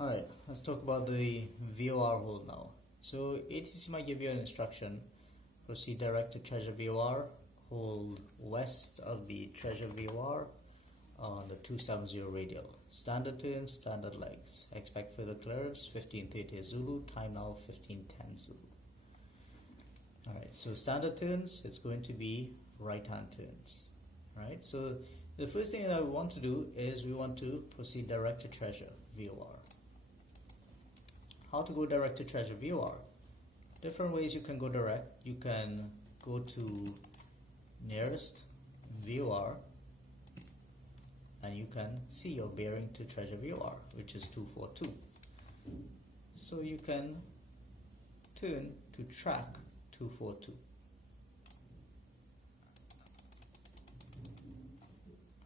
Alright, let's talk about the VOR hold now. So ATC might give you an instruction, proceed direct to treasure VOR, hold west of the treasure VOR on the 270 radial. Standard turns, standard legs. Expect further clearance, 1530 Zulu, time now 1510 Zulu. Alright, so standard turns, it's going to be right hand turns. Alright, so the first thing that we want to do is we want to proceed direct to treasure VOR. How to go direct to treasure VOR? Different ways you can go direct. You can go to nearest VOR and you can see your bearing to treasure VOR, which is 242. So you can turn to track 242.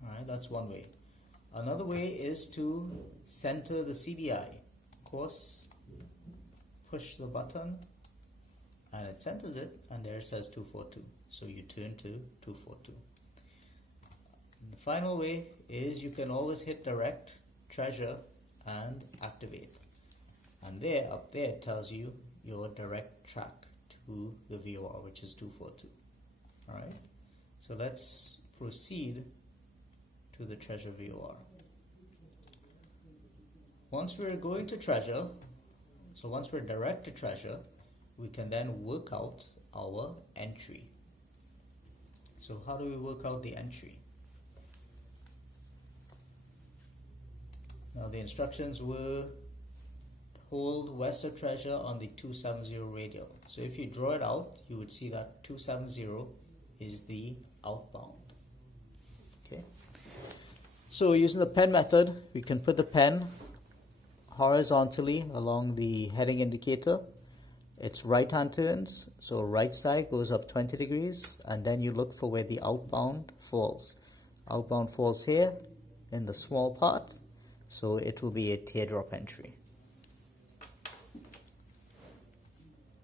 Alright, that's one way. Another way is to center the CDI. Of course, push the button and it centers it, and there it says 242. So you turn to 242. And the final way is you can always hit direct, treasure, and activate. And there, up there, it tells you your direct track to the VOR, which is 242. Alright, so let's proceed to the treasure VOR. Once we're going to treasure, so once we're direct to treasure, we can then work out our entry. So how do we work out the entry? Now the instructions were hold west of treasure on the 270 radial. So if you draw it out, you would see that 270 is the outbound. Okay. So using the pen method, we can put the pen horizontally along the heading indicator. It's right hand turns, so right side goes up 20 degrees, and then you look for where the outbound falls. Outbound falls here in the small part, so it will be a teardrop entry.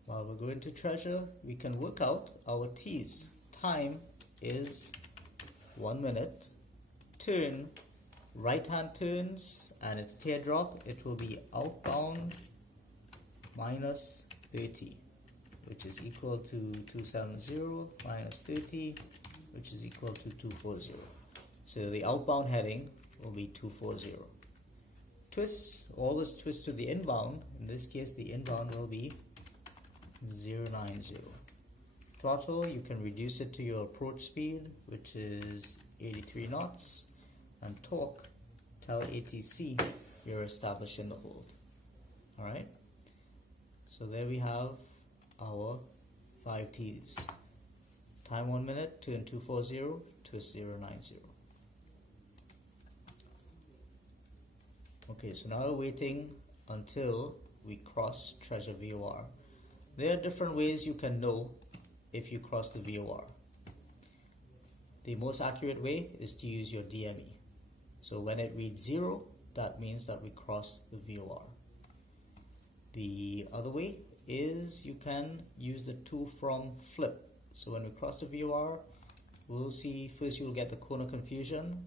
While we're going to treasure, we can work out our T's. Time is 1 minute. Turn, right hand turns, and its teardrop, it will be outbound minus 30, which is equal to 270 minus 30, which is equal to 240. So the outbound heading will be 240. Twist, always twist to the inbound. In this case, the inbound will be 090. Throttle, you can reduce it to your approach speed, which is 83 knots. And torque, tell ATC you're establishing the hold. Alright? So there we have our 5 T's. Time 1 minute, turn 240, twist 090. Okay, so now we're waiting until we cross treasure VOR. There are different ways you can know if you cross the VOR. The most accurate way is to use your DME. So when it reads 0, that means that we crossed the VOR. The other way is you can use the to from flip. So when we cross the VOR, we'll see, first you'll get the corner confusion,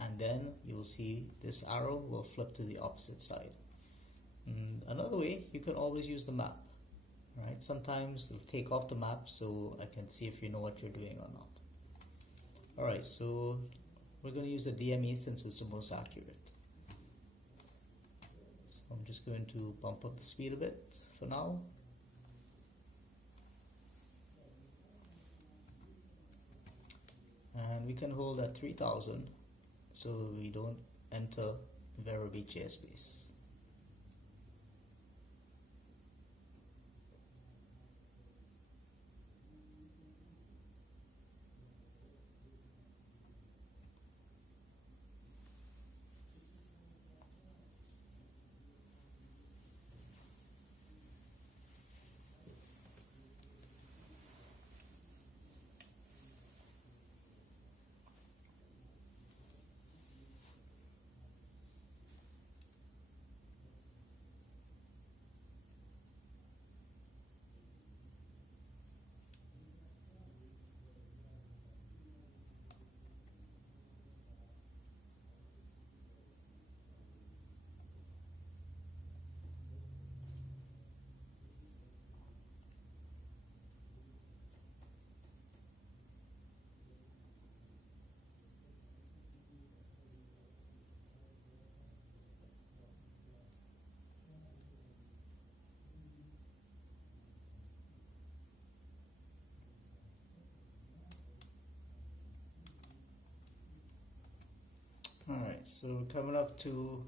and then you'll see this arrow will flip to the opposite side. Another way, you can always use the map. Right? Sometimes it'll take off the map so I can see if you know what you're doing or not. Alright, so we're going to use the DME since it's the most accurate. So I'm just going to bump up the speed a bit for now. And we can hold at 3000 so we don't enter Vero Beach airspace. Alright, so we're coming up to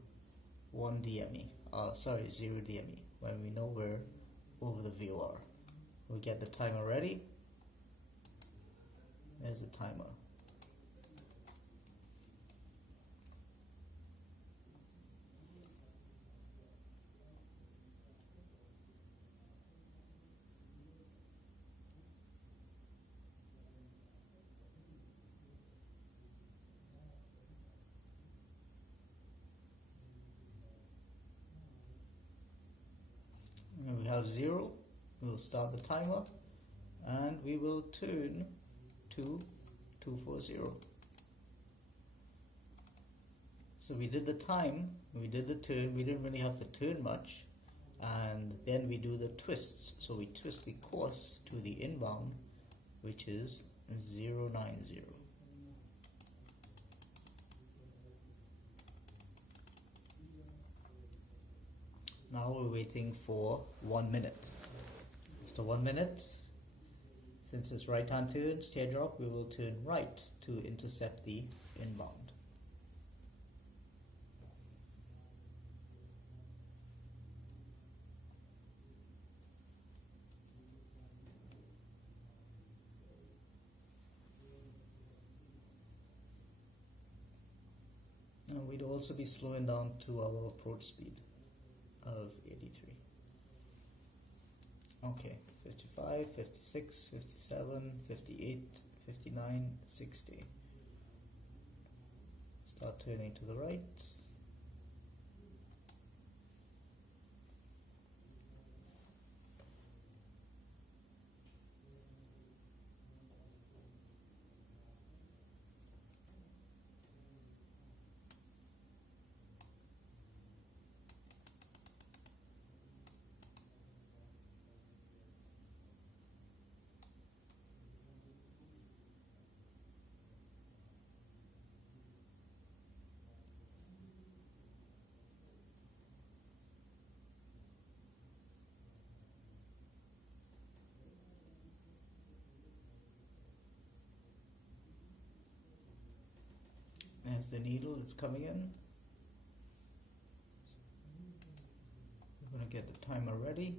1 DME, sorry, 0 DME, when we know we're over the VOR. We get the timer ready. There's the timer. And we have 0, we'll start the timer, and we will turn to 240. So we did the time, we did the turn, we didn't really have to turn much, and then we do the twists. So we twist the course to the inbound, which is 090. Now we're waiting for 1 minute. After 1 minute, since it's right hand turn, steer drop, we will turn right to intercept the inbound. And we'd also be slowing down to our approach speed of 83. Okay, 55, 56, 57, 58, 59, 60. Start turning to the right. As the needle is coming in, we're going to get the timer ready.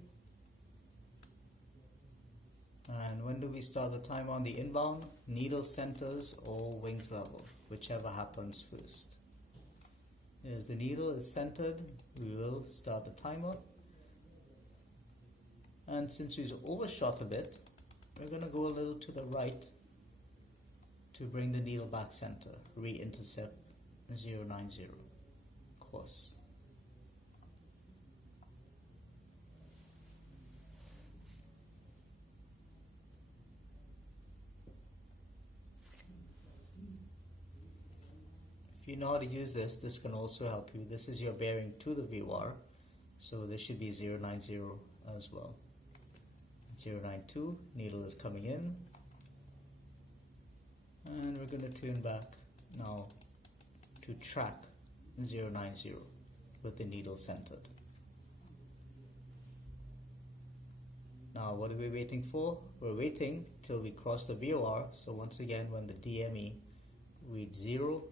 And when do we start the timer on the inbound? Needle centers or wings level, whichever happens first. As the needle is centered, we will start the timer. And since we've overshot a bit, we're going to go a little to the right to bring the needle back center, re-intercept 090 course. If you know how to use this, this can also help you. This is your bearing to the VOR, so this should be 090 as well. 092, needle is coming in. And we're going to turn back now to track 090 with the needle centered. Now what are we waiting for? We're waiting till we cross the VOR. So once again, when the DME reads 0,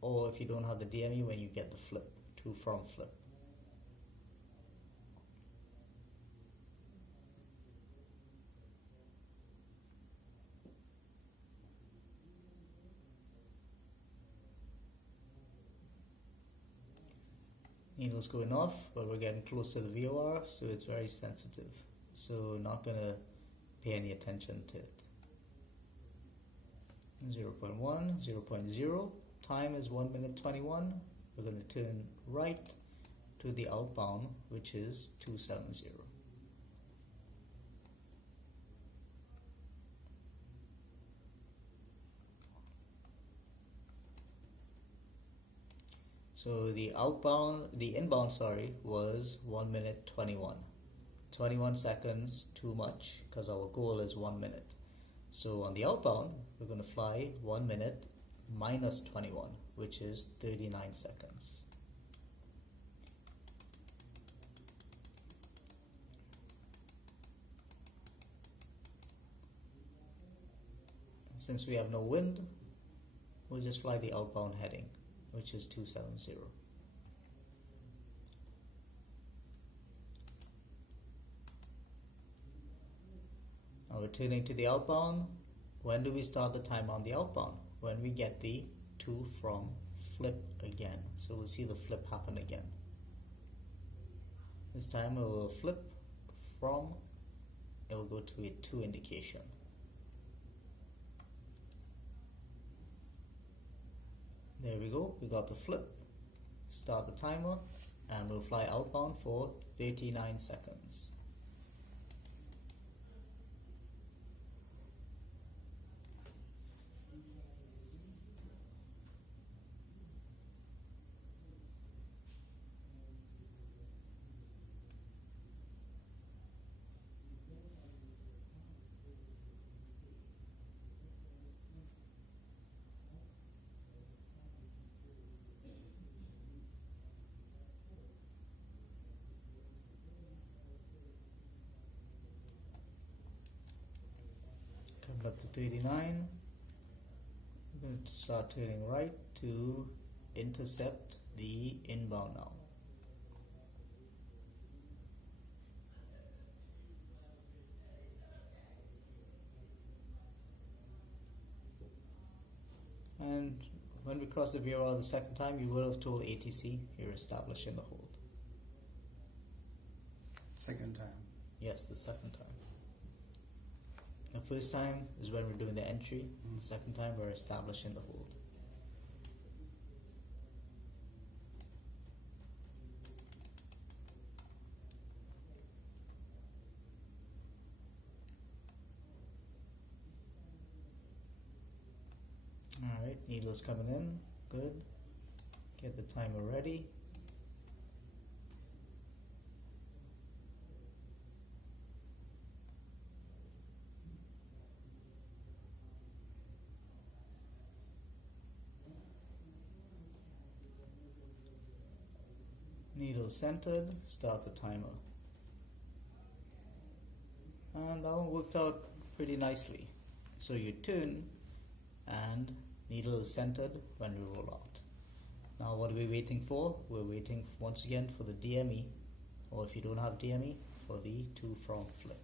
or if you don't have the DME, when you get the flip, to from flip. Needle's going off, but we're getting close to the VOR, so it's very sensitive. So not going to pay any attention to it. 0.1, 0.0, time is 1 minute 21. We're going to turn right to the outbound, which is 270. So the inbound, was 1 minute 21. 21 seconds too much because our goal is 1 minute. So on the outbound, we're going to fly 1 minute minus 21, which is 39 seconds. Since we have no wind, we'll just fly the outbound heading. which is 270. Now returning to the outbound, when do we start the time on the outbound? When we get the to from flip again. So we'll see the flip happen again. This time it will flip from, it will go to a to indication. There we go, we got the flip. Start the timer and we'll fly outbound for 39 seconds. Come up to 39. We're going to start turning right to intercept the inbound now. And when we cross the VOR the second time, you would have told ATC you're establishing the hold. Second time. Yes, the second time. The first time is when we're doing the entry. The second time we're establishing the hold. Alright, needles coming in. Good. Get the timer ready. Needle centered, start the timer. And that one worked out pretty nicely. So you turn and needle is centered when we roll out. Now what are we waiting for? We're waiting once again for the DME, or if you don't have DME, for the to from flip.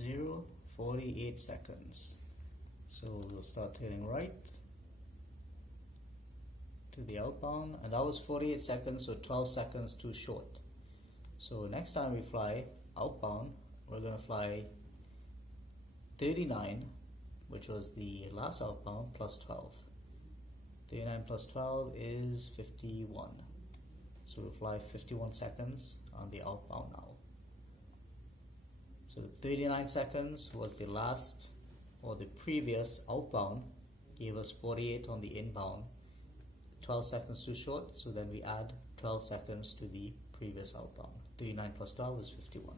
Zero, 48 seconds. So we'll start turning right to the outbound, and that was 48 seconds, so 12 seconds too short. So next time we fly outbound, we're going to fly 39, which was the last outbound, plus 12. 39 plus 12 is 51. So we'll fly 51 seconds on the outbound now. So 39 seconds was the last, or the previous outbound, gave us 48 on the inbound. 12 seconds too short, so then we add 12 seconds to the previous outbound. 39 plus 12 is 51.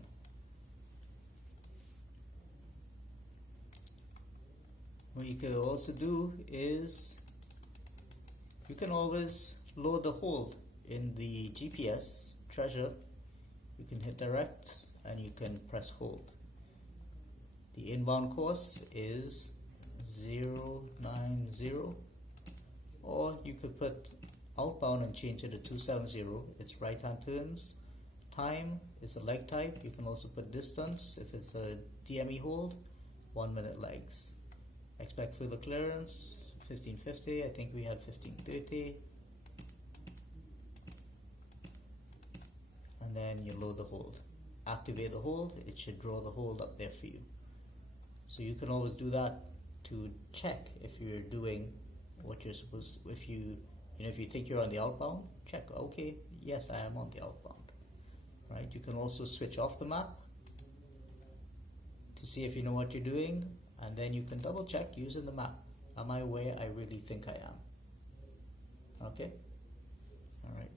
What you could also do is, you can always load the hold in the GPS treasure. You can hit direct and you can press hold. The inbound course is 090, or you could put outbound and change it to 270. It's right hand turns. Time is a leg type. You can also put distance. If it's a DME hold, 1 minute legs. Expect further clearance 1550. I think we had 1530. And then you load the hold. Activate the hold. It should draw the hold up there for you. So you can always do that to check if you're doing what you're supposed. If you think you're on the outbound, check. Okay, yes, I am on the outbound. Right? You can also switch off the map to see if you know what you're doing, and then you can double check using the map. Am I where I really think I am? Okay? All right.